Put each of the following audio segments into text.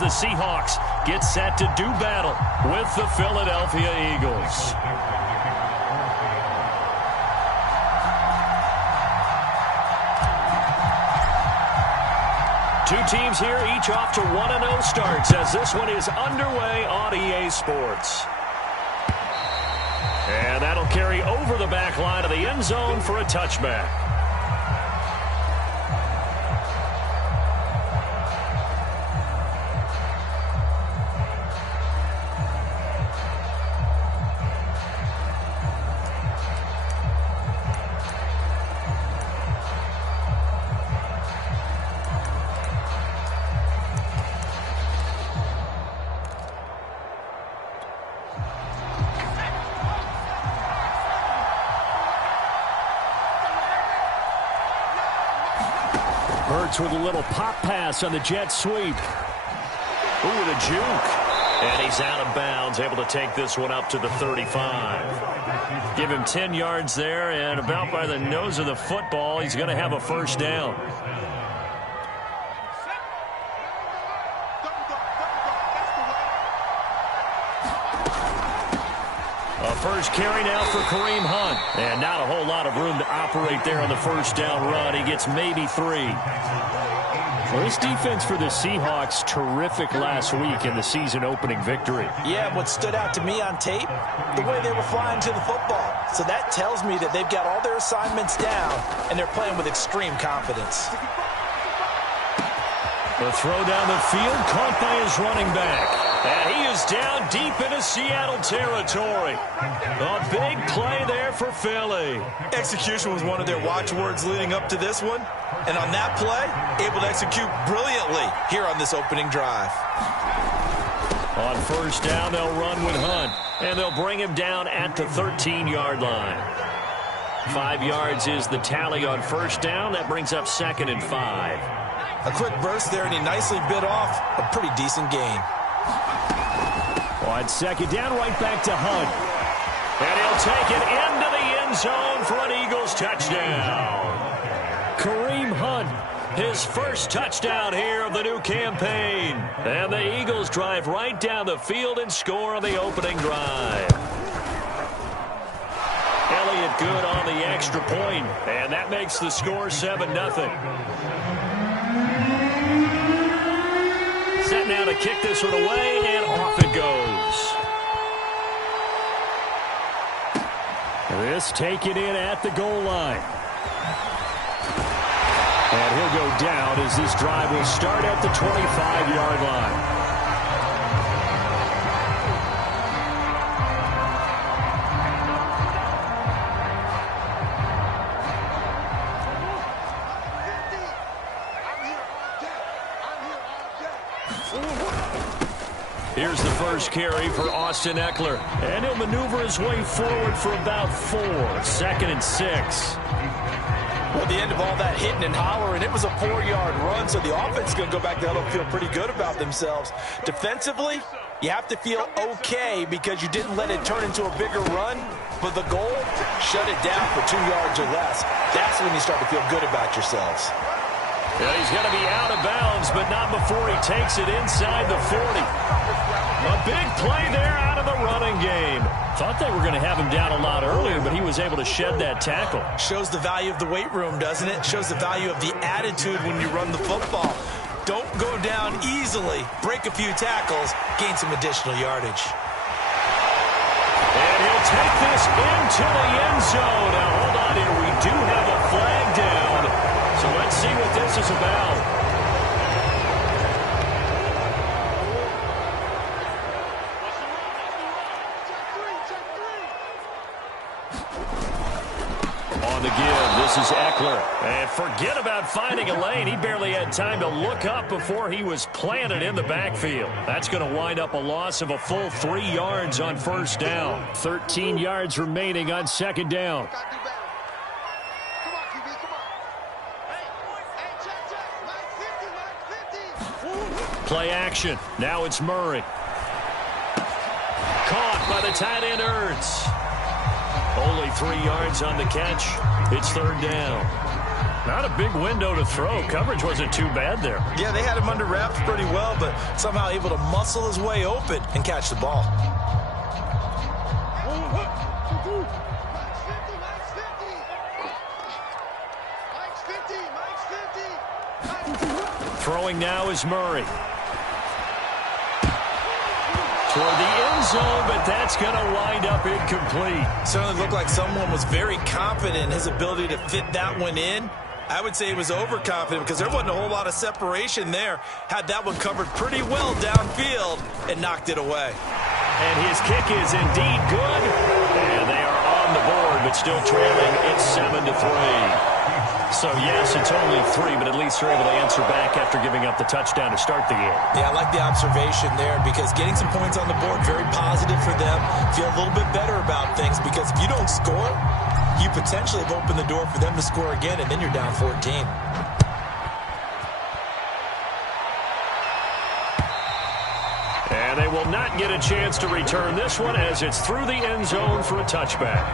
the Seahawks get set to do battle with the Philadelphia Eagles. Two teams here, each off to 1-0 starts as this one is underway on EA Sports. And that'll carry over the back line of the end zone for a touchback. Hurts with a little pop pass on the jet sweep. Ooh, the juke. And he's out of bounds, able to take this one up to the 35. Give him 10 yards there, and about by the nose of the football, he's going to have a first down. First carry now for Kareem Hunt. And not a whole lot of room to operate there on the first down run. He gets maybe 3. Well, this defense for the Seahawks, terrific last week in the season opening victory. Yeah, what stood out to me on tape, the way they were flying to the football. So that tells me that they've got all their assignments down, and they're playing with extreme confidence. The throw down the field, caught by his running back. And he is down deep into Seattle territory. A big play there for Philly. Execution was one of their watchwords leading up to this one. And on that play, able to execute brilliantly here on this opening drive. On first down, they'll run with Hunt. And they'll bring him down at the 13-yard line. 5 yards is the tally on first down. That brings up 2nd and 5. A quick burst there, and he nicely bit off a pretty decent gain. On second down, right back to Hunt. And he'll take it into the end zone for an Eagles touchdown. Kareem Hunt, his first touchdown here of the new campaign. And the Eagles drive right down the field and score on the opening drive. Elliott good on the extra point, and that makes the score 7-0. Set now to kick this one away, and off it goes. This taken in at the goal line. And he'll go down as this drive will start at the 25-yard line. Here's the first carry for Austin Ekeler. And he'll maneuver his way forward for about 4. 2nd and 6. Well, at the end of all that hitting and hollering, it was a 4-yard run, so the offense is going to go back to huddle and feel pretty good about themselves. Defensively, you have to feel okay because you didn't let it turn into a bigger run, but the goal, shut it down for 2 yards or less. That's when you start to feel good about yourselves. Yeah, he's going to be out of bounds, but not before he takes it inside the 40. A big play there out of the running game. Thought they were going to have him down a lot earlier, but he was able to shed that tackle. Shows the value of the weight room, doesn't it? Shows the value of the attitude when you run the football. Don't go down easily. Break a few tackles. Gain some additional yardage. And he'll take this into the end zone. Now, hold on here. We do have a flag down. So let's see what this is about. On the give, this is Ekeler. And forget about finding a lane. He barely had time to look up before he was planted in the backfield. That's going to wind up a loss of a full 3 yards on first down. 13 yards remaining on second down. Play action. Now it's Murray. Caught by the tight end Ertz. Only 3 yards on the catch. It's third down. Not a big window to throw. Coverage wasn't too bad there. Yeah, they had him under wraps pretty well, but somehow able to muscle his way open and catch the ball. Throwing now is Murray. Toward the end zone, but that's going to wind up incomplete. Certainly looked like someone was very confident in his ability to fit that one in. I would say he was overconfident because there wasn't a whole lot of separation there. Had that one covered pretty well downfield and knocked it away. And his kick is indeed good. And they are on the board, but still trailing. It's 7-3. So, yes, it's only 3, but at least they're able to answer back after giving up the touchdown to start the game. Yeah, I like the observation there because getting some points on the board, very positive for them. Feel a little bit better about things because if you don't score, you potentially have opened the door for them to score again, and then you're down 14. And they will not get a chance to return this one as it's through the end zone for a touchback.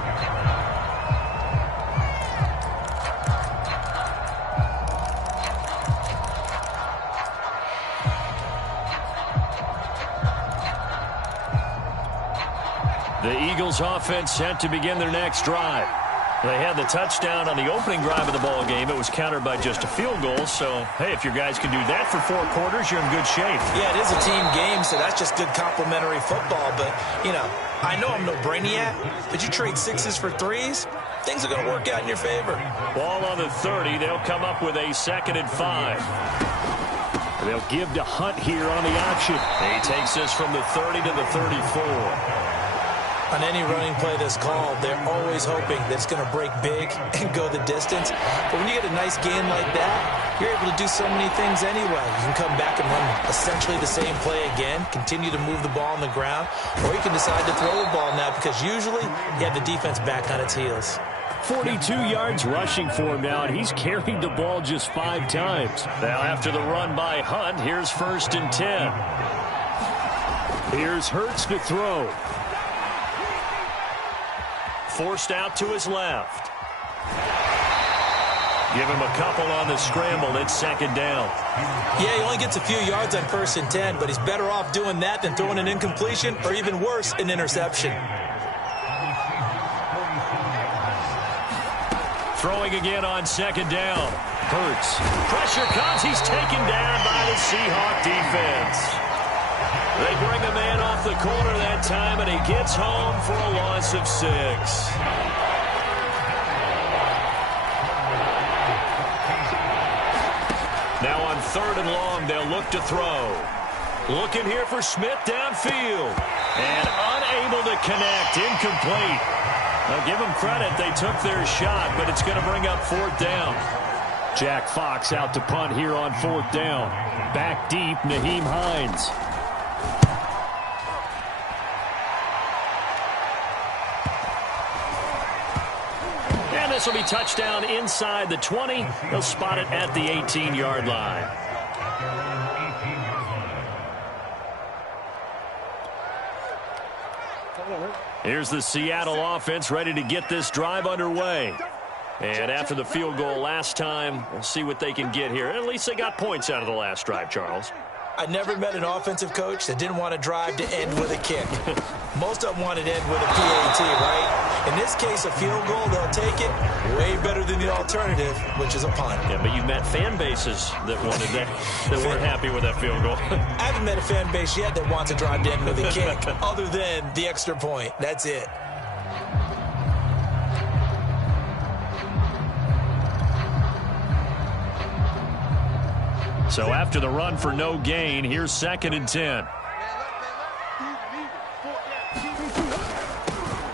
The Eagles offense set to begin their next drive. They had the touchdown on the opening drive of the ball game. It was countered by just a field goal. So, hey, if your guys can do that for 4 quarters, you're in good shape. Yeah, it is a team game, so that's just good complementary football. But, you know, I know I'm no brainiac, but you trade 6s for 3s, things are going to work out in your favor. Ball on the 30. They'll come up with a 2nd and 5. They'll give to Hunt here on the option. He takes this from the 30 to the 34. On any running play that's called, they're always hoping that it's going to break big and go the distance. But when you get a nice gain like that, you're able to do so many things anyway. You can come back and run essentially the same play again, continue to move the ball on the ground, or you can decide to throw the ball now because usually you have the defense back on its heels. 42 yards rushing for him now, and he's carried the ball just 5 times. Now after the run by Hunt, here's 1st and 10. Here's Hurts to throw. Forced out to his left. Give him a couple on the scramble. It's 2nd down. Yeah, he only gets a few yards on 1st and 10, but he's better off doing that than throwing an incompletion or even worse, an interception. Throwing again on 2nd down. Hurts. Pressure comes. He's taken down by the Seahawk defense. They bring a man off the corner that time, and he gets home for a loss of 6. Now on 3rd and long, they'll look to throw. Looking here for Smith downfield. And unable to connect. Incomplete. Now give them credit. They took their shot, but it's going to bring up 4th down. Jack Fox out to punt here on 4th down. Back deep, Nyheim Hines. This will be touchdown inside the 20. They'll spot it at the 18-yard line. Here's the Seattle offense ready to get this drive underway. And after the field goal last time, we'll see what they can get here. At least they got points out of the last drive, Charles. I never met an offensive coach that didn't want to drive to end with a kick. Most of them wanted to end with a PAT, right? In this case, a field goal, they'll take it. Way better than the alternative, which is a punt. Yeah, but you've met fan bases that wanted that, that weren't happy with that field goal. I haven't met a fan base yet that wants to drive to end with a kick, other than the extra point. That's it. So after the run for no gain, here's 2nd and 10.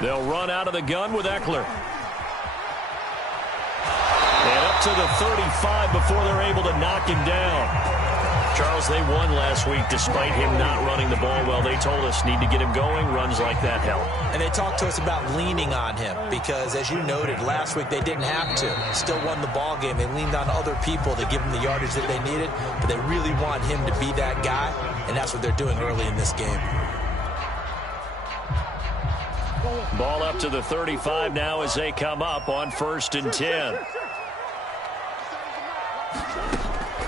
They'll run out of the gun with Eckler. And up to the 35 before they're able to knock him down. Charles, they won last week despite him not running the ball well. They told us need to get him going. Runs like that help. And they talked to us about leaning on him because, as you noted, last week they didn't have to. Still won the ball game. They leaned on other people to give them the yardage that they needed, but they really want him to be that guy, and that's what they're doing early in this game. Ball up to the 35 now as they come up on 1st and 10.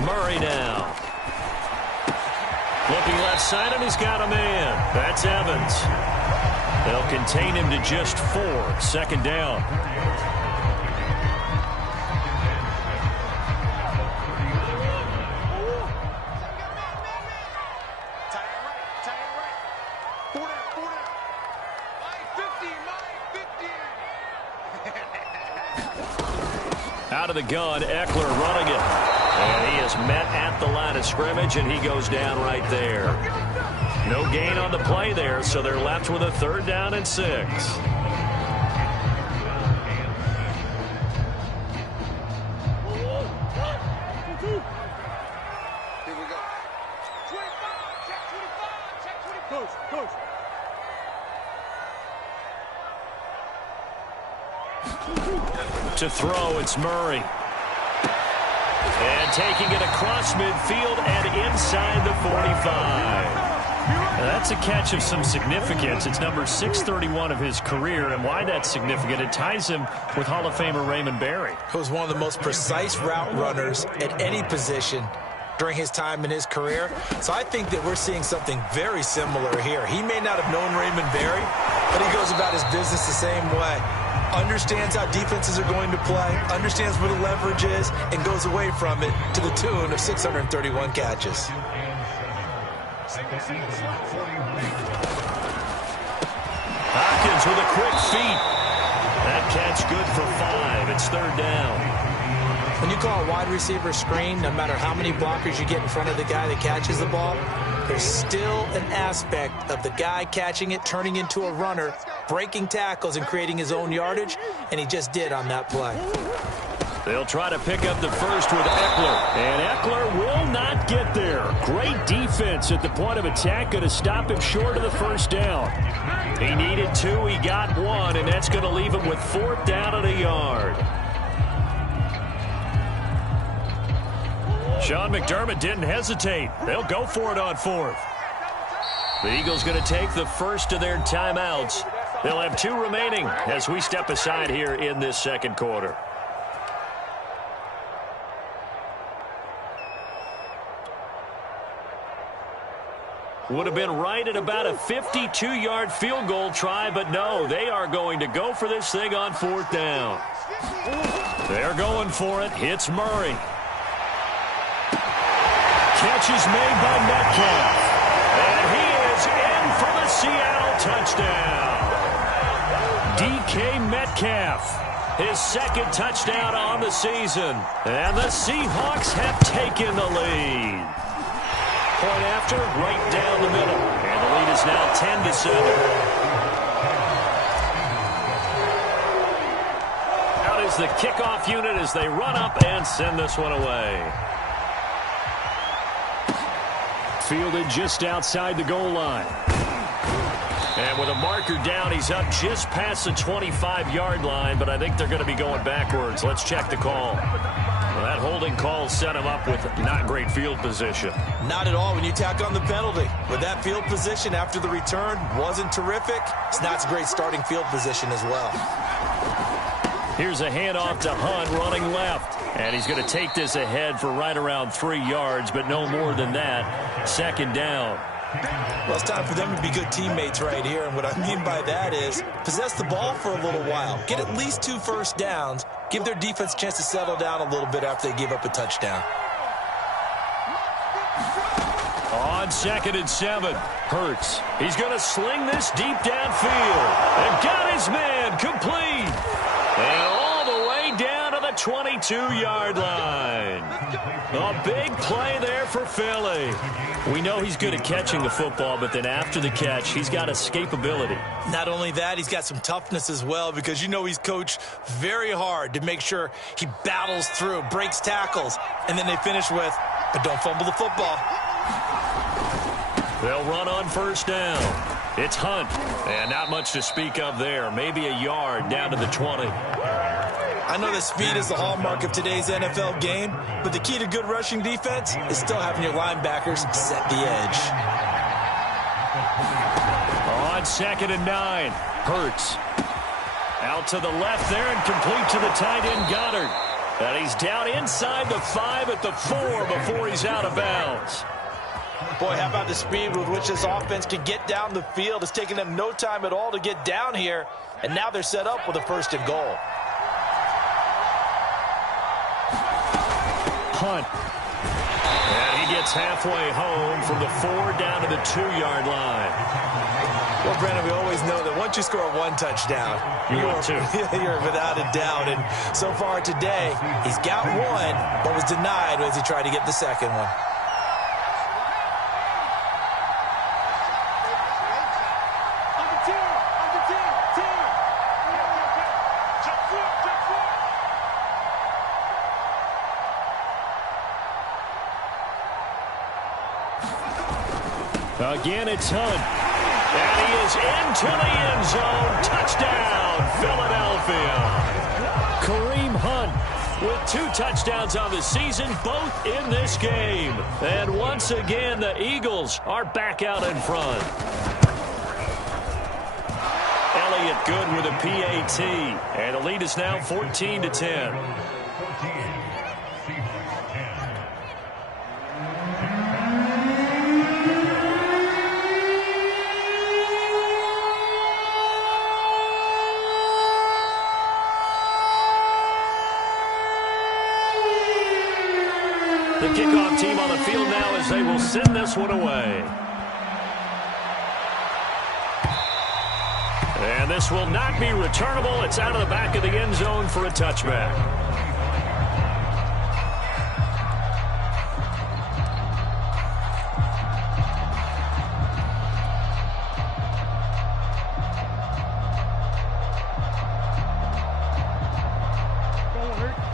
Murray now. Looking left side, and he's got a man. That's Evans. They'll contain him to just 4. Second down. Out of the gun, Eckler running it. And he is met at the line of scrimmage, and he goes down right there. No gain on the play there, so they're left with a 3rd down and 6. Here we go. 25, check 25, check 25. To throw, it's Murray. And taking it across midfield and inside the 45. Now that's a catch of some significance. It's number 631 of his career, and why that's significant, it ties him with Hall of Famer Raymond Berry. He was one of the most precise route runners at any position during his time in his career. So I think that we're seeing something very similar here. He may not have known Raymond Berry, but he goes about his business the same way. Understands how defenses are going to play, understands where the leverage is, and goes away from it to the tune of 631 catches. Hopkins with a quick feet. That catch good for 5. It's 3rd down. When you call a wide receiver screen, no matter how many blockers you get in front of the guy that catches the ball, there's still an aspect of the guy catching it, turning into a runner, breaking tackles and creating his own yardage, and he just did on that play. They'll try to pick up the first with Eckler, and Eckler will not get there. Great defense at the point of attack, going to stop him short of the 1st down. He needed 2, he got 1, and that's going to leave him with 4th down and a yard. Sean McDermott didn't hesitate. They'll go for it on 4th. The Eagles going to take the first of their timeouts. They'll have 2 remaining as we step aside here in this 2nd quarter. Would have been right at about a 52-yard field goal try, but no, they are going to go for this thing on 4th down. They're going for it. It's Murray. Catch is made by Metcalf. And he is in for the Seattle touchdown. DK Metcalf, his 2nd touchdown on the season. And the Seahawks have taken the lead. Point after, right down the middle. And the lead is now 10-7. Out is the kickoff unit as they run up and send this one away. Fielded just outside the goal line. And with a marker down, he's up just past the 25-yard line, but I think they're going to be going backwards. Let's check the call. Well, that holding call set him up with not great field position. Not at all when you tack on the penalty. With that field position after the return wasn't terrific, it's not a great starting field position as well. Here's a handoff to Hunt running left. And he's going to take this ahead for right around 3 yards, but no more than that. 2nd down. Well, it's time for them to be good teammates right here. And what I mean by that is possess the ball for a little while. Get at least 2 first downs. Give their defense a chance to settle down a little bit after they give up a touchdown. On 2nd and 7, Hurts. He's going to sling this deep downfield. And got his man complete. And all the way down to the 22-yard line. A big play there for Philly. We know he's good at catching the football, but then after the catch, he's got escapability. Not only that, he's got some toughness as well, because you know he's coached very hard to make sure he battles through, breaks tackles, and then they finish with, but don't fumble the football. They'll run on 1st down. It's Hunt, and not much to speak of there. Maybe a yard down to the 20. I know that speed is the hallmark of today's NFL game, but the key to good rushing defense is still having your linebackers set the edge. On 2nd and 9, Hurts. Out to the left there and complete to the tight end Goddard. And he's down inside the 5 at the 4 before he's out of bounds. Boy, how about the speed with which this offense can get down the field? It's taken them no time at all to get down here, and now they're set up with a 1st and goal. Hunt. And he gets halfway home from the 4 down to the 2-yard line. Well, Brandon, we always know that once you score one touchdown, you're without a doubt. And so far today, he's got one, but was denied as he tried to get the second one. Again, it's Hunt. And he is into the end zone. Touchdown, Philadelphia. Kareem Hunt with 2 touchdowns on the season, both in this game. And once again, the Eagles are back out in front. Elliott good with a PAT. And the lead is now 14-10. The kickoff team on the field now as they will send this one away. And this will not be returnable. It's out of the back of the end zone for a touchback.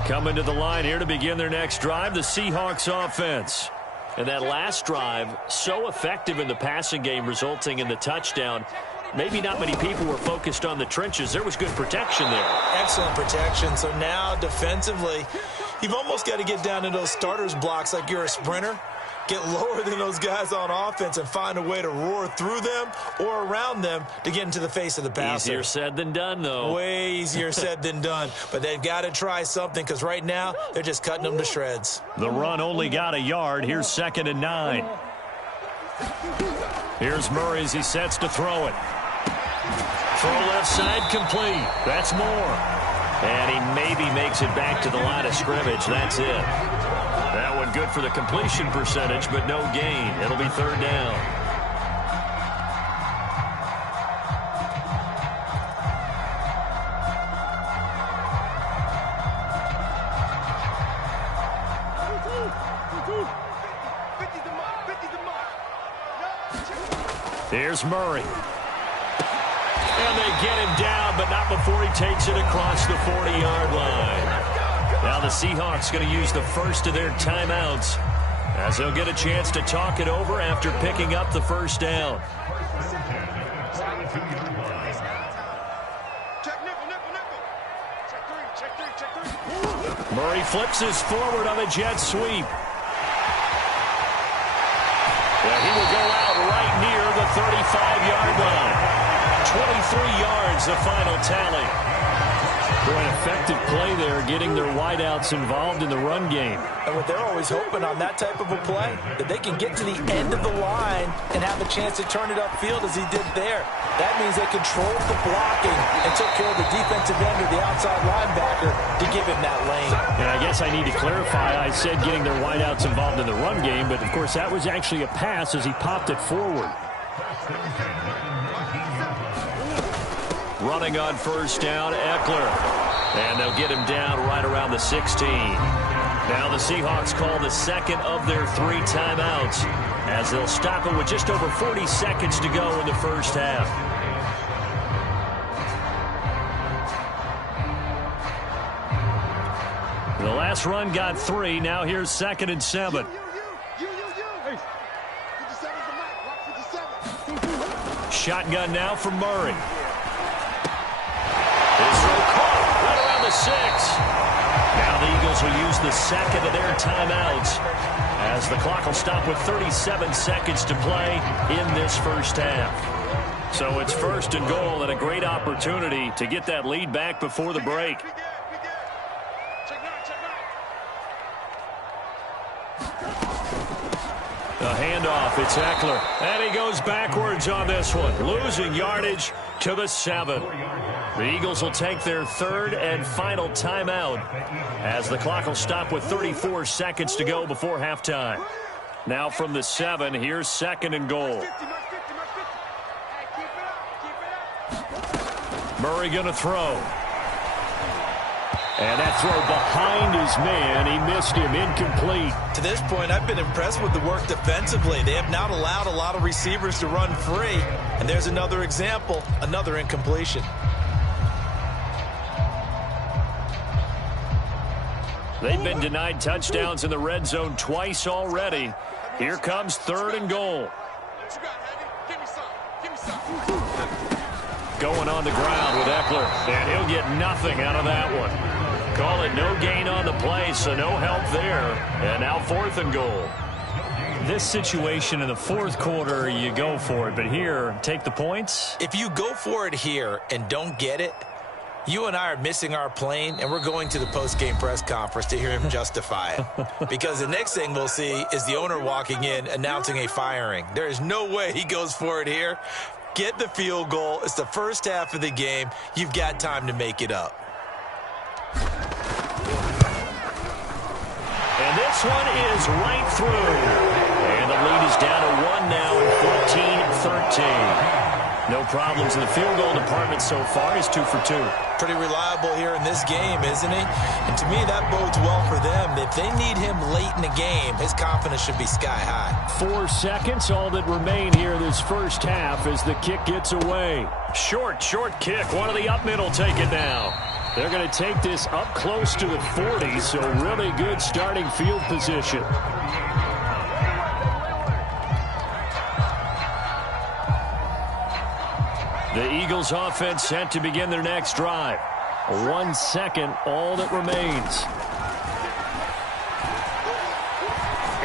Coming to the line here to begin their next drive, the Seahawks offense. And that last drive, so effective in the passing game, resulting in the touchdown. Maybe not many people were focused on the trenches. There was good protection there. Excellent protection. So now defensively, you've almost got to get down to those starters blocks like you're a sprinter. Get lower than those guys on offense and find a way to roar through them or around them to get into the face of the passer. Easier said than done, though. Way easier said than done. But they've got to try something because right now they're just cutting them to shreds. The run only got a yard. Here's 2nd and 9. Here's Murray as he sets to throw it. Throw left side complete. That's Moore. And he maybe makes it back to the line of scrimmage. That's it. That one good for the completion percentage, but no gain. It'll be 3rd down. Here's Murray. And they get him down, but not before he takes it across the 40-yard line. Now the Seahawks going to use the first of their timeouts as they'll get a chance to talk it over after picking up the 1st down. Murray flips his forward on a jet sweep. Yeah, he will go out right near the 35-yard line. 23 yards, the final tally. Boy, an effective play there, getting their wideouts involved in the run game. And what they're always hoping on that type of a play, that they can get to the end of the line and have a chance to turn it upfield as he did there. That means they controlled the blocking and took care of the defensive end or the outside linebacker to give him that lane. And I guess I need to clarify, I said getting their wideouts involved in the run game, but of course that was actually a pass as he popped it forward. Running on 1st down, Eckler. And they'll get him down right around the 16. Now the Seahawks call the 2nd of their 3 timeouts as they'll stop it with just over 40 seconds to go in the 1st half. The last run got 3. Now here's 2nd and 7. Shotgun now from Murray. His throw caught right around the 6. Now the Eagles will use the 2nd of their timeouts as the clock will stop with 37 seconds to play in this 1st half. So it's 1st and goal and a great opportunity to get that lead back before the break. Check 9, check 9. handoff. It's Eckler. And he goes backwards on this one, losing yardage to the 7. The Eagles will take their third and final timeout as the clock will stop with 34 seconds to go before halftime. Now from the 7, here's 2nd and goal. Murray going to throw. And that throw behind his man. He missed him. Incomplete. To this point, I've been impressed with the work defensively. They have not allowed a lot of receivers to run free. And there's another example, another incompletion. They've been denied touchdowns in the red zone twice already. Here comes 3rd and goal. Going on the ground with Eckler, and he'll get nothing out of that one. Call it no gain on the play, so no help there. And now 4th and goal. This situation in the 4th quarter, you go for it. But here, take the points. If you go for it here and don't get it, you and I are missing our plane, and we're going to the post-game press conference to hear him justify it. Because the next thing we'll see is the owner walking in announcing a firing. There is no way he goes for it here. Get the field goal. It's the first half of the game. You've got time to make it up. And this one is right through. And the lead is down to 1 now, 14-13. No problems in the field goal department so far. He's 2 for 2. Pretty reliable here in this game, isn't he? And to me, that bodes well for them. If they need him late in the game, his confidence should be sky high. 4 seconds, all that remain here in this first half as the kick gets away. Short kick. One of the up middle take it now. They're going to take this up close to the 40, so really good starting field position. The Eagles offense set to begin their next drive. 1 second, all that remains.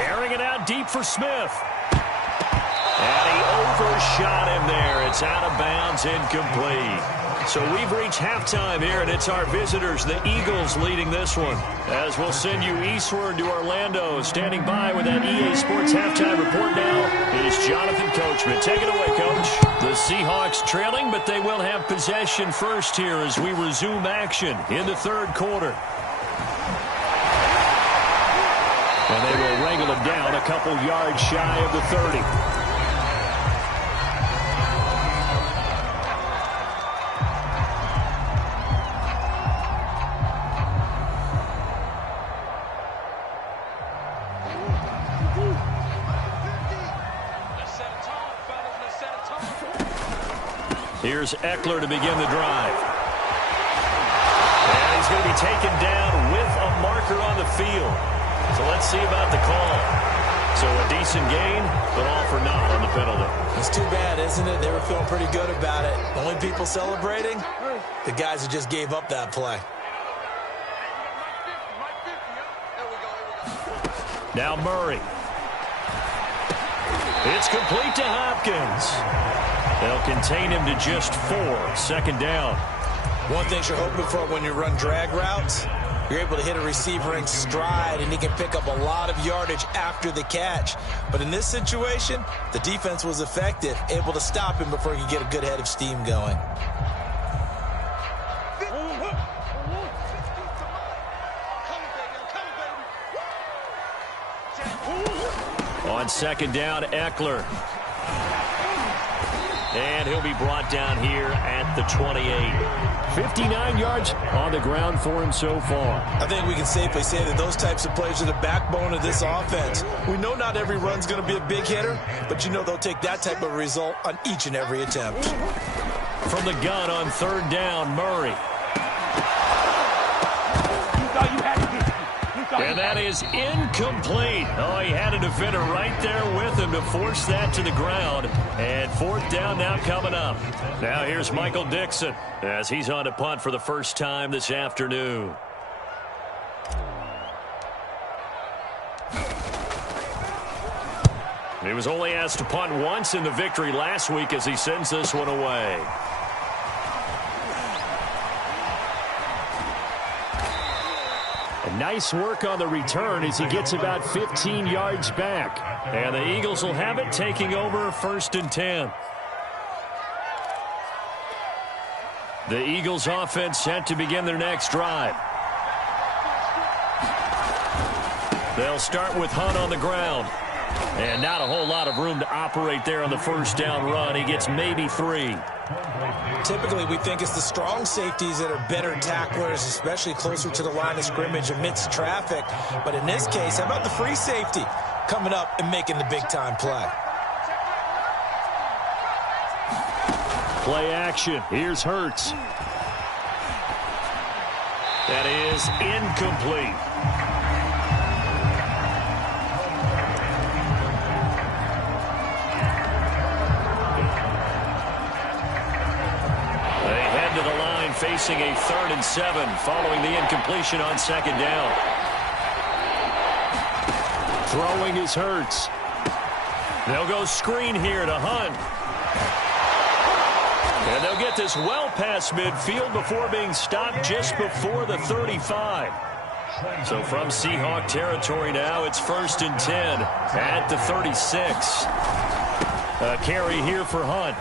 Airing it out deep for Smith. And he overshot him there. It's out of bounds, incomplete. So we've reached halftime here, and it's our visitors, the Eagles, leading this one. As we'll send you eastward to Orlando. Standing by with that EA Sports halftime report now is Jonathan Coachman. Take it away, Coach. The Seahawks trailing, but they will have possession first here as we resume action in the 3rd quarter. And they will wrangle him down a couple yards shy of the 30. Here's Eckler to begin the drive. And he's going to be taken down with a marker on the field. So let's see about the call. So a decent gain, but all for naught on the penalty. It's too bad, isn't it? They were feeling pretty good about it. Only people celebrating? The guys who just gave up that play. Now Murray. It's complete to Hopkins. They'll contain him to just 4. 2nd down. One thing you're hoping for when you run drag routes, you're able to hit a receiver in stride, and he can pick up a lot of yardage after the catch. But in this situation, the defense was effective, able to stop him before he could get a good head of steam going. On 2nd down, Eckler. And he'll be brought down here at the 28. 59 yards on the ground for him so far. I think we can safely say that those types of plays are the backbone of this offense. We know not every run's going to be a big hitter, but you know they'll take that type of result on each and every attempt. From the gun on 3rd down, Murray. And that is incomplete. Oh, he had a defender right there with him to force that to the ground. And 4th down now coming up. Now here's Michael Dixon as he's on to punt for the first time this afternoon. He was only asked to punt once in the victory last week as he sends this one away. Nice work on the return as he gets about 15 yards back. And the Eagles will have it, taking over 1st and 10. The Eagles offense set to begin their next drive. They'll start with Hunt on the ground. And not a whole lot of room to operate there on the first down run. He gets maybe 3. Typically, we think it's the strong safeties that are better tacklers, especially closer to the line of scrimmage amidst traffic. But in this case, how about the free safety coming up and making the big-time play? Play action. Here's Hurts. That is incomplete. Facing a 3rd and 7 following the incompletion on 2nd down. Throwing is Hurts. They'll go screen here to Hunt. And they'll get this well past midfield before being stopped just before the 35. So from Seahawk territory now, it's 1st and 10 at the 36. A carry here for Hunt.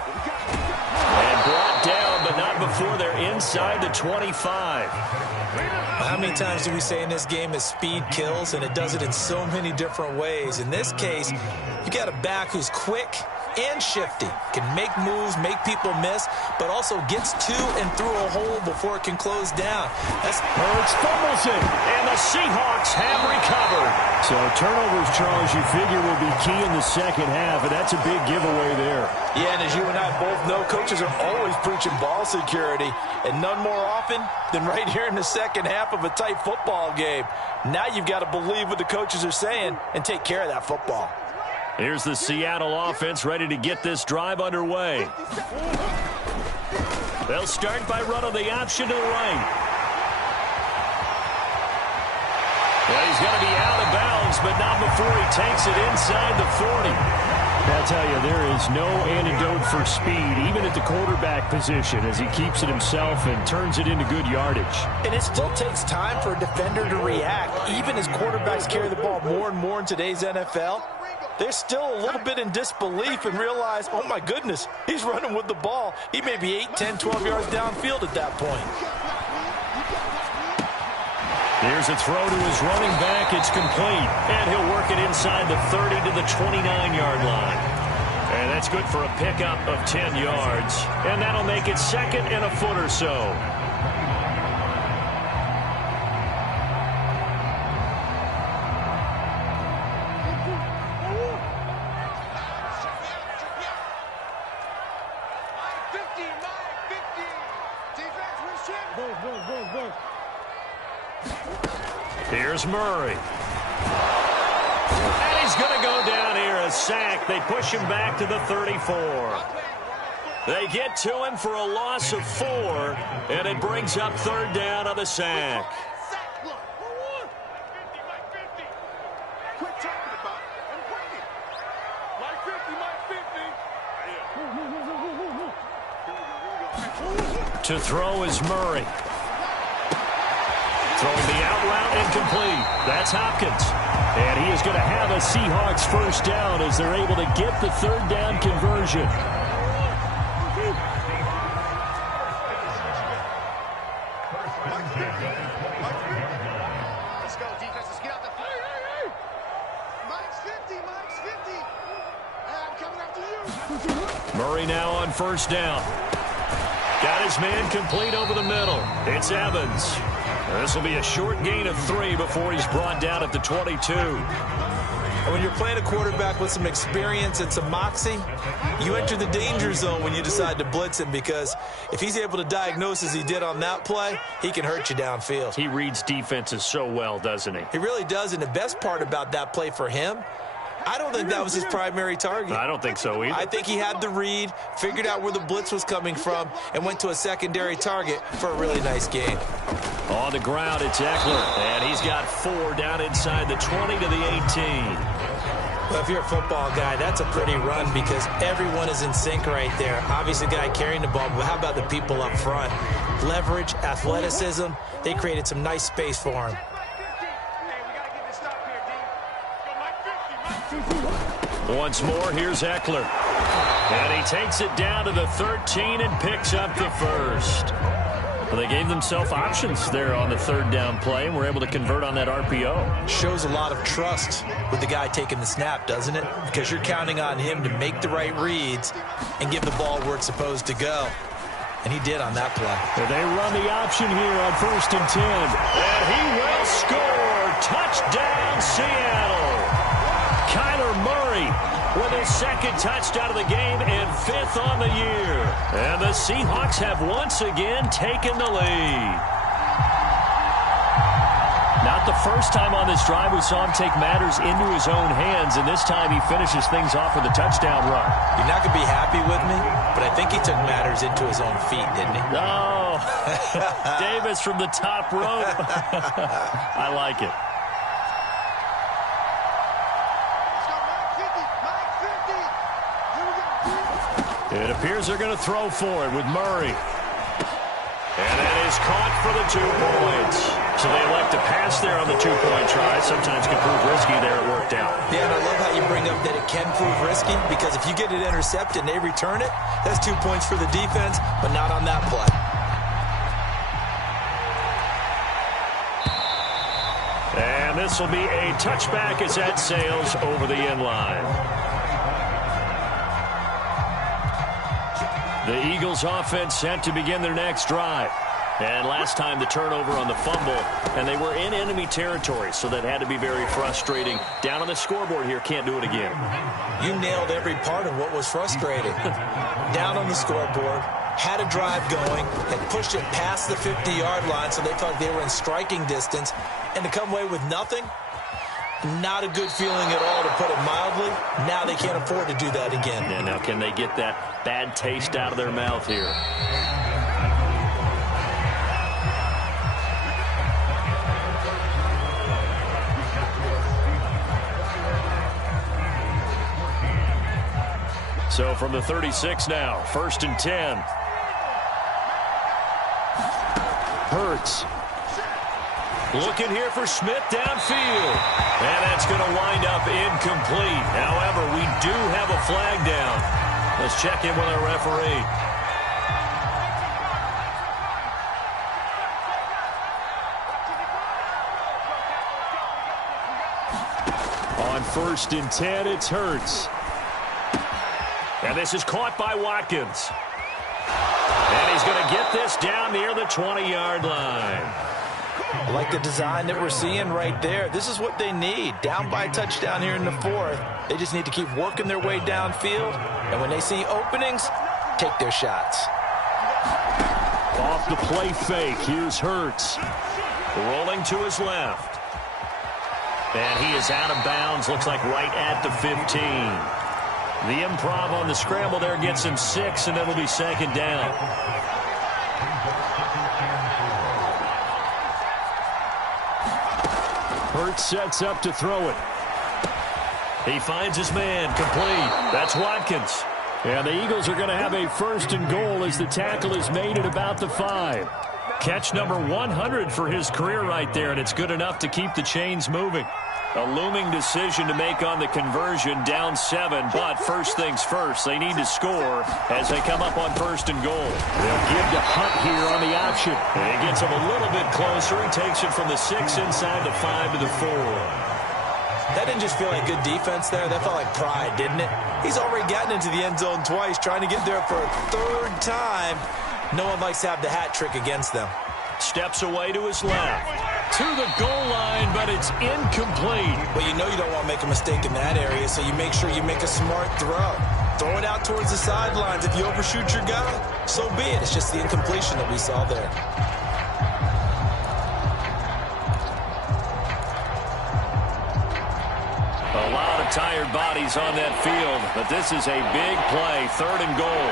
And brought down, but not before they're inside the 25. How many times do we say in this game that speed kills, and it does it in so many different ways? In this case, you got a back who's quick and shifty, can make moves, make people miss, but also gets to and through a hole before it can close down. That's Hurts fumbles it, and the Seahawks have recovered. So turnovers, Charles, you figure will be key in the second half, and that's a big giveaway there. Yeah, and as you and I both know, coaches are always preaching ball security, and none more often than right here in the second half of a tight football game. Now you've got to believe what the coaches are saying and take care of that football. Here's the Seattle offense ready to get this drive underway. They'll start by running the option to the right. Well, he's going to be out of bounds, but not before he takes it inside the 40. I'll tell you, there is no antidote for speed, even at the quarterback position, as he keeps it himself and turns it into good yardage. And it still takes time for a defender to react. Even as quarterbacks carry the ball more and more in today's NFL, they're still a little bit in disbelief and realize, oh my goodness, he's running with the ball. He may be 8, 10, 12 yards downfield at that point. Here's a throw to his running back. It's complete. And he'll work it inside the 30 to the 29-yard line. And that's good for a pickup of 10 yards. And that'll make it 2nd and a foot or so. Here's Murray. And he's going to go down here, a sack. They push him back to the 34. They get to him for a loss of 4, and it brings up 3rd down on the sack. To throw is Murray. Throwing the out route incomplete. That's Hopkins. And he is going to have a Seahawks 1st down as they're able to get the 3rd down conversion. Let's go, defense. Let's get out the fire. Mike's 50. Mike's 50. I'm coming after you. Murray now on 1st down. Got his man complete over the middle. It's Evans. This will be a short gain of 3 before he's brought down at the 22. And when you're playing a quarterback with some experience and some moxie, you enter the danger zone when you decide to blitz him, because if he's able to diagnose as he did on that play, he can hurt you downfield. He reads defenses so well, doesn't he? He really does, and the best part about that play for him, I don't think that was his primary target. I don't think so either. I think he had the read, figured out where the blitz was coming from, and went to a secondary target for a really nice gain. On the ground, it's Eckler, and he's got 4 down inside the 20 to the 18. Well, if you're a football guy, that's a pretty run because everyone is in sync right there. Obviously, the guy carrying the ball, but how about the people up front? Leverage, athleticism, they created some nice space for him. Once more, here's Eckler. And he takes it down to the 13 and picks up the first. Well, they gave themselves options there on the third down play and were able to convert on that RPO. Shows a lot of trust with the guy taking the snap, doesn't it? Because you're counting on him to make the right reads and give the ball where it's supposed to go. And he did on that play. And they run the option here on 1st and 10. And he will score. Touchdown, Seattle. Kyler Murray with his second touchdown of the game and 5th on the year. And the Seahawks have once again taken the lead. Not the first time on this drive we saw him take matters into his own hands, and this time he finishes things off with a touchdown run. You're not going to be happy with me, but I think he took matters into his own feet, didn't he? Oh, Davis from the top rope. I like it. It appears they're going to throw for it with Murray. And that is caught for the 2 points. So they elect to pass there on the 2-point try. Sometimes can prove risky there. It worked out. Yeah, and I love how you bring up that it can prove risky, because if you get it intercepted and they return it, that's 2 points for the defense, but not on that play. And this will be a touchback as that sails over the end line. The Eagles offense set to begin their next drive. And last time the turnover on the fumble, and they were in enemy territory, so that had to be very frustrating. Down on the scoreboard here, can't do it again. You nailed every part of what was frustrating. Down on the scoreboard, had a drive going, had pushed it past the 50-yard line, so they felt like they were in striking distance, and to come away with nothing, not a good feeling at all, to put it mildly. Now they can't afford to do that again. Yeah, now can they get that bad taste out of their mouth here? So from the 36 now, 1st and 10. Hurts. Looking here for Smith downfield. And that's going to wind up incomplete. However, we do have a flag down. Let's check in with our referee. On 1st and 10, it's Hurts. And this is caught by Watkins. And he's going to get this down near the 20-yard line. I like the design that we're seeing right there. This is what they need. Down by a touchdown here in the 4th. They just need to keep working their way downfield. And when they see openings, take their shots. Off the play fake, here's Hurts. Rolling to his left. And he is out of bounds, looks like right at the 15. The improv on the scramble there gets him 6, and it'll be 2nd down. Hurts sets up to throw it. He finds his man, complete. That's Watkins. And the Eagles are going to have a 1st and goal as the tackle is made at about the 5. Catch number 100 for his career right there, and it's good enough to keep the chains moving. A looming decision to make on the conversion, down 7, but first things first, they need to score as they come up on 1st and goal. They'll give to Hunt here on the option. And he gets him a little bit closer. He takes it from the 6 inside the 5 to the 4. That didn't just feel like good defense there. That felt like pride, didn't it? He's already gotten into the end zone twice, trying to get there for a 3rd time. No one likes to have the hat trick against them. Steps away to his left. To the goal line, but it's incomplete. Well, you know you don't want to make a mistake in that area, so you make sure you make a smart throw. Throw it out towards the sidelines. If you overshoot your guy, so be it. It's just the incompletion that we saw there. A lot of tired bodies on that field, but this is a big play, 3rd and goal.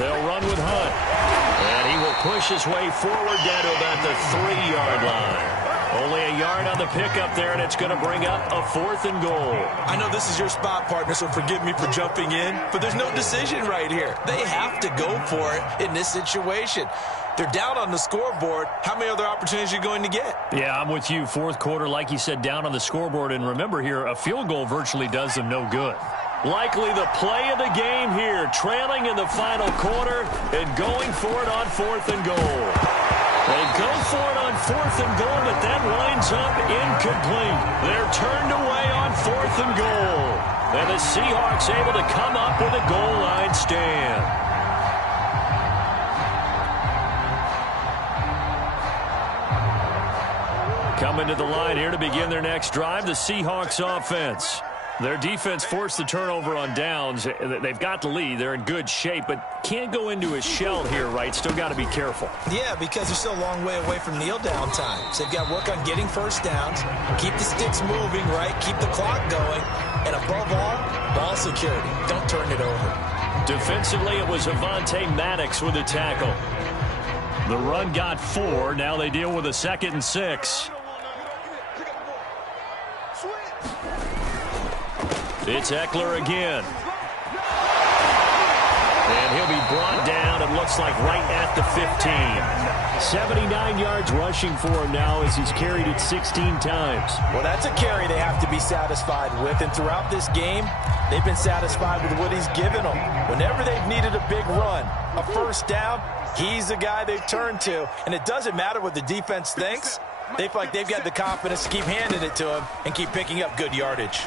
They'll run with Hunt. And he will push his way forward down to about the 3-yard line. Only a yard on the pickup there, and it's going to bring up a 4th and goal. I know this is your spot, partner, so forgive me for jumping in, but there's no decision right here. They have to go for it in this situation. They're down on the scoreboard. How many other opportunities are you going to get? Yeah, I'm with you. 4th quarter, like you said, down on the scoreboard. And remember here, a field goal virtually does them no good. Likely the play of the game here, trailing in the final quarter and going for it on 4th and goal. They go for it on 4th and goal, but that winds up incomplete. They're turned away on 4th and goal. And the Seahawks able to come up with a goal line stand. Coming to the line here to begin their next drive, the Seahawks offense. Their defense forced the turnover on downs. They've got the lead. They're in good shape, but can't go into a shell here, right? Still got to be careful. Yeah, because they're still a long way away from kneel down time. So they've got to work on getting first downs, keep the sticks moving, right? Keep the clock going. And above all, ball security. Don't turn it over. Defensively, it was Avonte Maddox with a tackle. The run got 4. Now they deal with a 2nd and 6. It's Eckler again. And he'll be brought down, it looks like, right at the 15. 79 yards rushing for him now as he's carried it 16 times. Well, that's a carry they have to be satisfied with. And throughout this game, they've been satisfied with what he's given them. Whenever they've needed a big run, a first down, he's the guy they've turned to. And it doesn't matter what the defense thinks. They feel like they've got the confidence to keep handing it to him and keep picking up good yardage.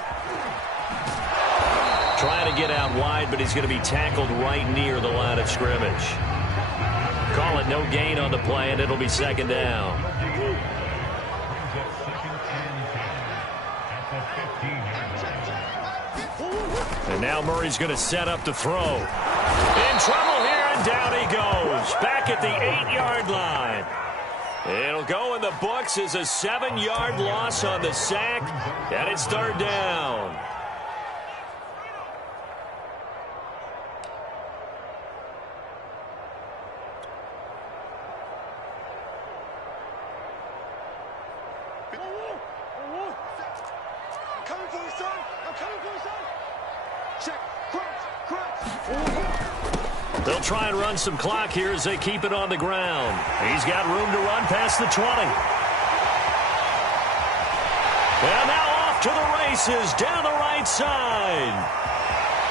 Trying to get out wide, but he's going to be tackled right near the line of scrimmage. Call it no gain on the play, and it'll be 2nd down. And now Murray's going to set up to throw. In trouble here, and down he goes. Back at the 8-yard line. It'll go in the books as a 7-yard loss on the sack, and it's 3rd down. They'll try and run some clock here as they keep it on the ground. He's got room to run past the 20. And now off to the races down the right side.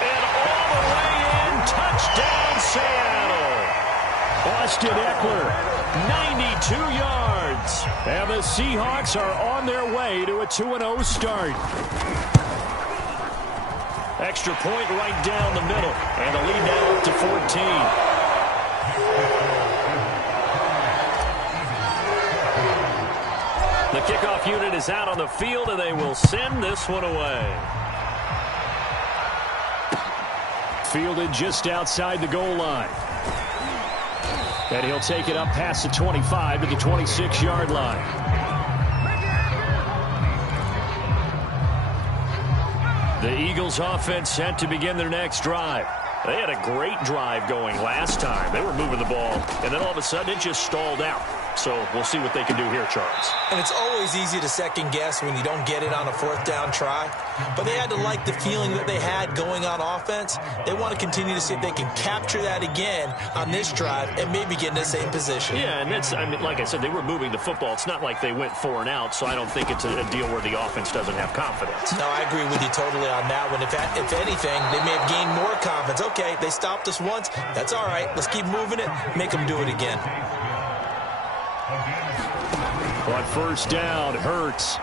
And all the way in, touchdown Seattle. Austin Eckler, 92 yards. And the Seahawks are on their way to a 2-0 start. Extra point right down the middle. And the lead now up to 14. The kickoff unit is out on the field, and they will send this one away. Fielded just outside the goal line. And he'll take it up past the 25 to the 26-yard line. The Eagles offense set to begin their next drive. They had a great drive going last time. They were moving the ball, and then all of a sudden it just stalled out. So we'll see what they can do here, Charles. And it's always easy to second guess when you don't get it on a 4th down try. But they had to like the feeling that they had going on offense. They want to continue to see if they can capture that again on this drive and maybe get in the same position. Yeah, and that's, I mean, like I said, they were moving the football. It's not like they went 4 and out, so I don't think it's a deal where the offense doesn't have confidence. No, I agree with you totally on that one. If anything, they may have gained more confidence. Okay, they stopped us once. That's all right. Let's keep moving it. Make them do it again. On first down, Hurts.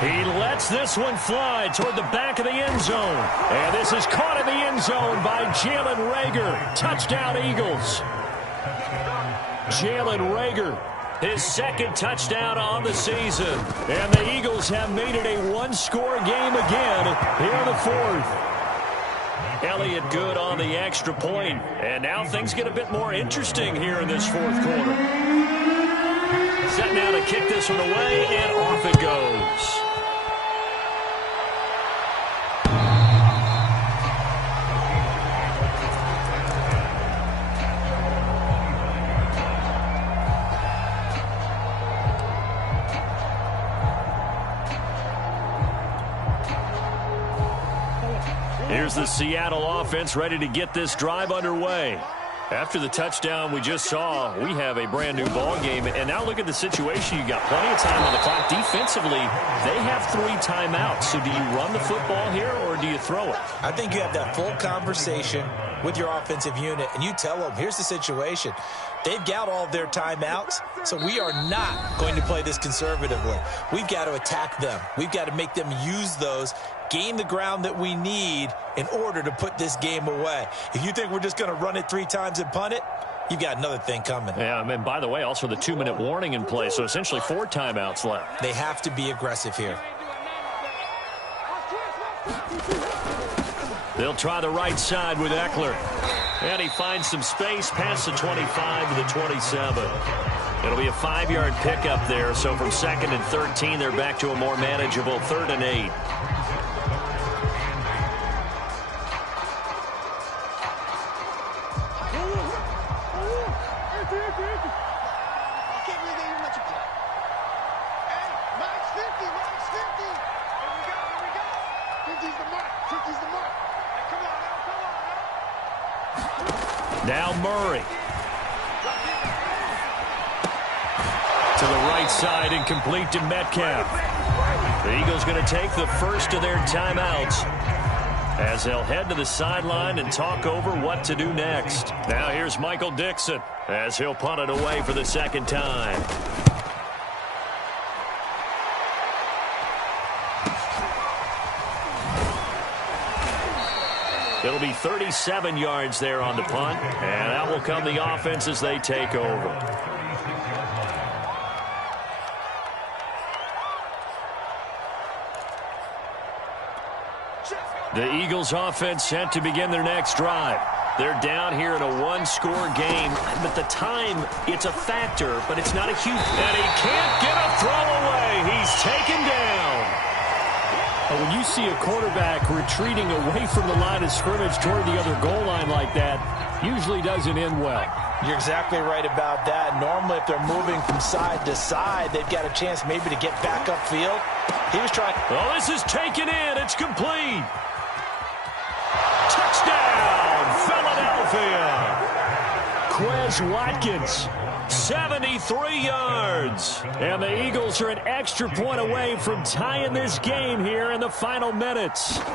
He lets this one fly toward the back of the end zone. And this is caught in the end zone by Jalen Reagor. Touchdown, Eagles. Jalen Reagor, his 2nd touchdown on the season. And the Eagles have made it a one-score game again here in the 4th. Elliott good on the extra point. And now things get a bit more interesting here in this 4th quarter. Set now to kick this one away, and off it goes. here's the Seattle offense ready to get this drive underway. After the touchdown we just saw, we have a brand new ball game. And now look at the situation. You got plenty of time on the clock. Defensively, they have 3 timeouts. So do you run the football here or do you throw it? I think you have that full conversation with your offensive unit, and you tell them, here's the situation. They've got all of their timeouts, so we are not going to play this conservatively. We've got to attack them. We've got to make them use those, gain the ground that we need in order to put this game away. If you think we're just going to run it 3 times and punt it, you've got another thing coming. Yeah, and by the way, also the 2-minute warning in play, so essentially 4 timeouts left. They have to be aggressive here. They'll try the right side with Eckler. And he finds some space past the 25 to the 27. It'll be a 5-yard pickup there. So from 2nd and 13, they're back to a more manageable 3rd and 8. Now Murray. To the right side and complete to Metcalf. The Eagles going to take the first of their timeouts as they'll head to the sideline and talk over what to do next. Now here's Michael Dixon as he'll punt it away for the 2nd time. It'll be 37 yards there on the punt, and that will come the offense as they take over. The Eagles offense set to begin their next drive. They're down here in a 1-score game, but the time, it's a factor, but it's not a huge... And he can't get a throw away. He's taken down. When you see a quarterback retreating away from the line of scrimmage toward the other goal line like that, usually doesn't end well. You're exactly right about that. Normally, if they're moving from side to side, they've got a chance maybe to get back upfield. He was trying... Oh, this is taken in. It's complete. Touchdown, Philadelphia. Quez Watkins, 73 yards. And the Eagles are an extra point away from tying this game here in the final minutes. Don't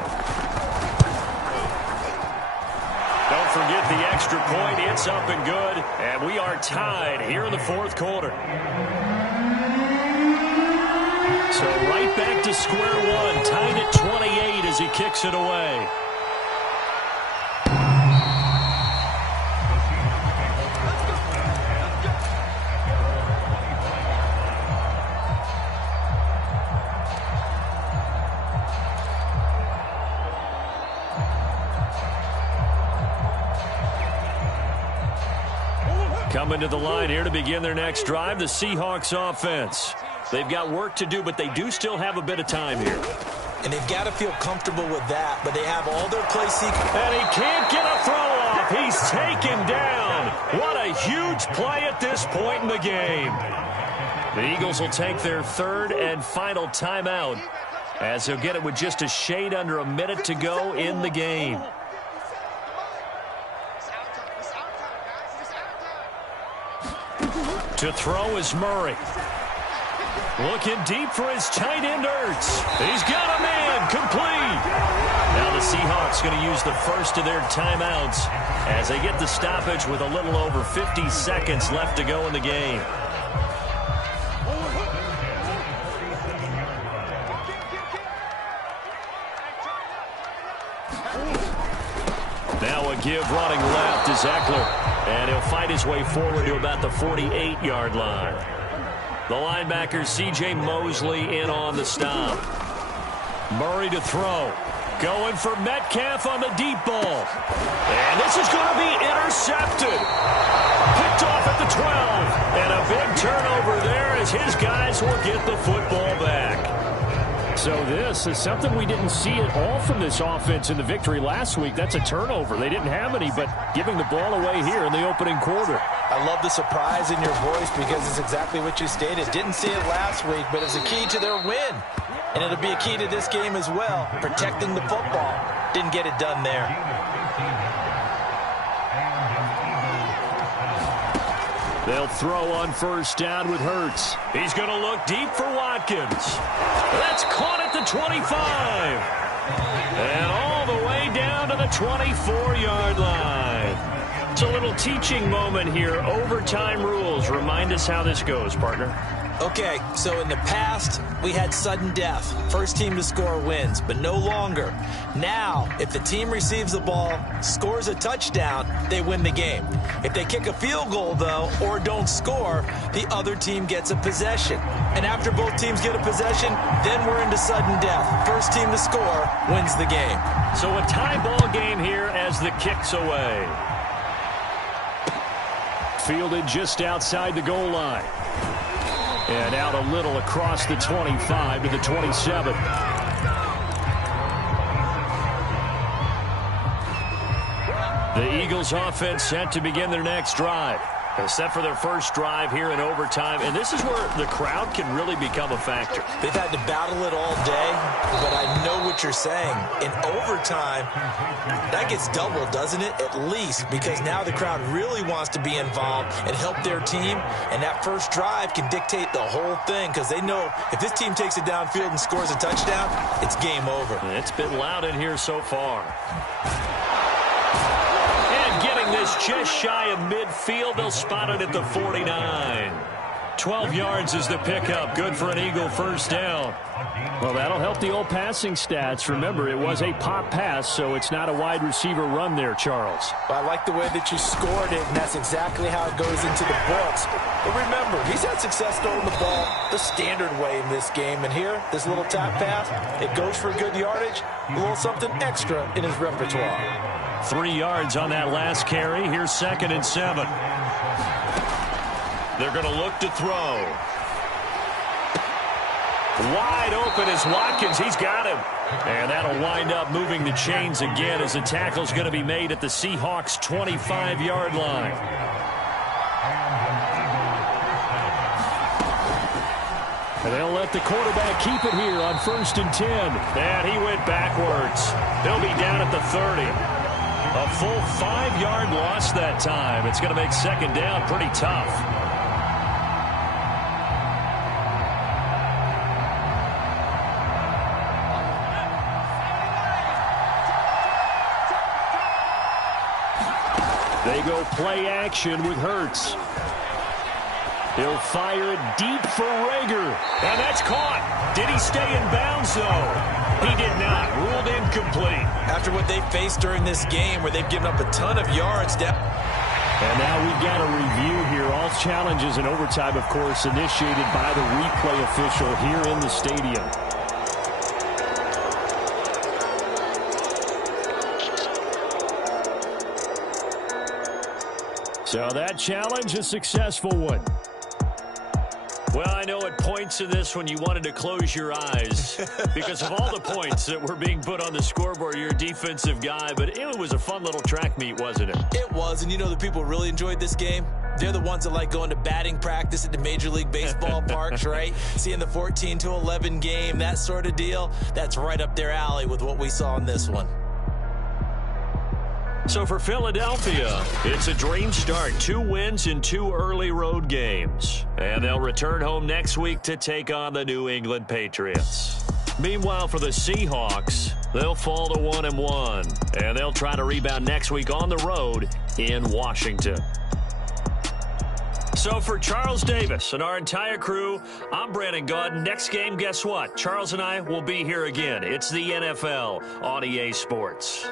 forget the extra point. It's up and good. And we are tied here in the 4th quarter. So right back to square one. Tied at 28 as he kicks it away. Coming to the line here to begin their next drive, the Seahawks offense. They've got work to do, but they do still have a bit of time here. And they've got to feel comfortable with that, but they have all their play sequence. And he can't get a throw off. He's taken down. What a huge play at this point in the game. The Eagles will take their 3rd and final timeout as they'll get it with just a shade under a minute to go in the game. To throw is Murray. Looking deep for his tight end, Ertz. He's got a man, complete. Now the Seahawks going to use the first of their timeouts as they get the stoppage with a little over 50 seconds left to go in the game. Now a give running left is Eckler. And he'll fight his way forward to about the 48-yard line. The linebacker, C.J. Mosley, in on the stop. Murray to throw. Going for Metcalf on the deep ball. And this is going to be intercepted. Picked off at the 12. And a big turnover there as his guys will get the football back. So this is something we didn't see at all from this offense in the victory last week. That's a turnover. They didn't have any, but giving the ball away here in the opening quarter. I love the surprise in your voice because it's exactly what you stated. Didn't see it last week, but it's a key to their win. And it'll be a key to this game as well, protecting the football. Didn't get it done there. They'll throw on first down with Hurts. He's going to look deep for Watkins. That's caught at the 25. And all the way down to the 24-yard line. It's a little teaching moment here. Overtime rules. Remind us how this goes, partner. Okay, so in the past, we had sudden death. First team to score wins, but no longer. Now, if the team receives the ball, scores a touchdown, they win the game. If they kick a field goal, though, or don't score, the other team gets a possession. And after both teams get a possession, then we're into sudden death. First team to score wins the game. So a tie ball game here as the kick's away. Fielded just outside the goal line. And out a little across the 25 to the 27. The Eagles offense set to begin their next drive. They're set for their first drive here in overtime, and this is where the crowd can really become a factor. They've had to battle it all day, but I know what you're saying. In overtime, that gets doubled, doesn't it? At least, because now the crowd really wants to be involved and help their team, and that first drive can dictate the whole thing because they know if this team takes it downfield and scores a touchdown, it's game over. It's been loud in here so far. Getting this just shy of midfield. They'll spot it at the 49. 12 yards is the pickup. Good for an Eagle first down. Well, that'll help the old passing stats. Remember, it was a pop pass, so it's not a wide receiver run there, Charles. Well, I like the way that you scored it, and that's exactly how it goes into the books. But remember, he's had success throwing the ball the standard way in this game. And here, this little tap pass, it goes for good yardage, a little something extra in his repertoire. 3 yards on that last carry. Here's 2nd and 7. They're going to look to throw. Wide open is Watkins. He's got him. And that'll wind up moving the chains again as the tackle's going to be made at the Seahawks' 25-yard line. And they'll let the quarterback keep it here on 1st and 10. And he went backwards. They'll be down at the 30. A full 5-yard loss that time. It's going to make 2nd down pretty tough. They go play action with Hurts. He'll fire it deep for Rager. And that's caught. Did he stay in bounds, though? He did not. Ruled incomplete. After what they faced during this game where they've given up a ton of yards. And now we've got a review here. All challenges in overtime, of course, initiated by the replay official here in the stadium. So that challenge, a successful one. Well, I know at points in this when you wanted to close your eyes because of all the points that were being put on the scoreboard. You're a defensive guy, but it was a fun little track meet, wasn't it? It was, and you know the people who really enjoyed this game? They're the ones that like going to batting practice at the Major League Baseball parks, right? Seeing the 14-11 game, that sort of deal, that's right up their alley with what we saw in this one. So for Philadelphia, it's a dream start. 2 wins in 2 early road games. And they'll return home next week to take on the New England Patriots. Meanwhile, for the Seahawks, they'll fall to 1-1. And they'll try to rebound next week on the road in Washington. So for Charles Davis and our entire crew, I'm Brandon Gaudin. Next game, guess what? Charles and I will be here again. It's the NFL on EA Sports.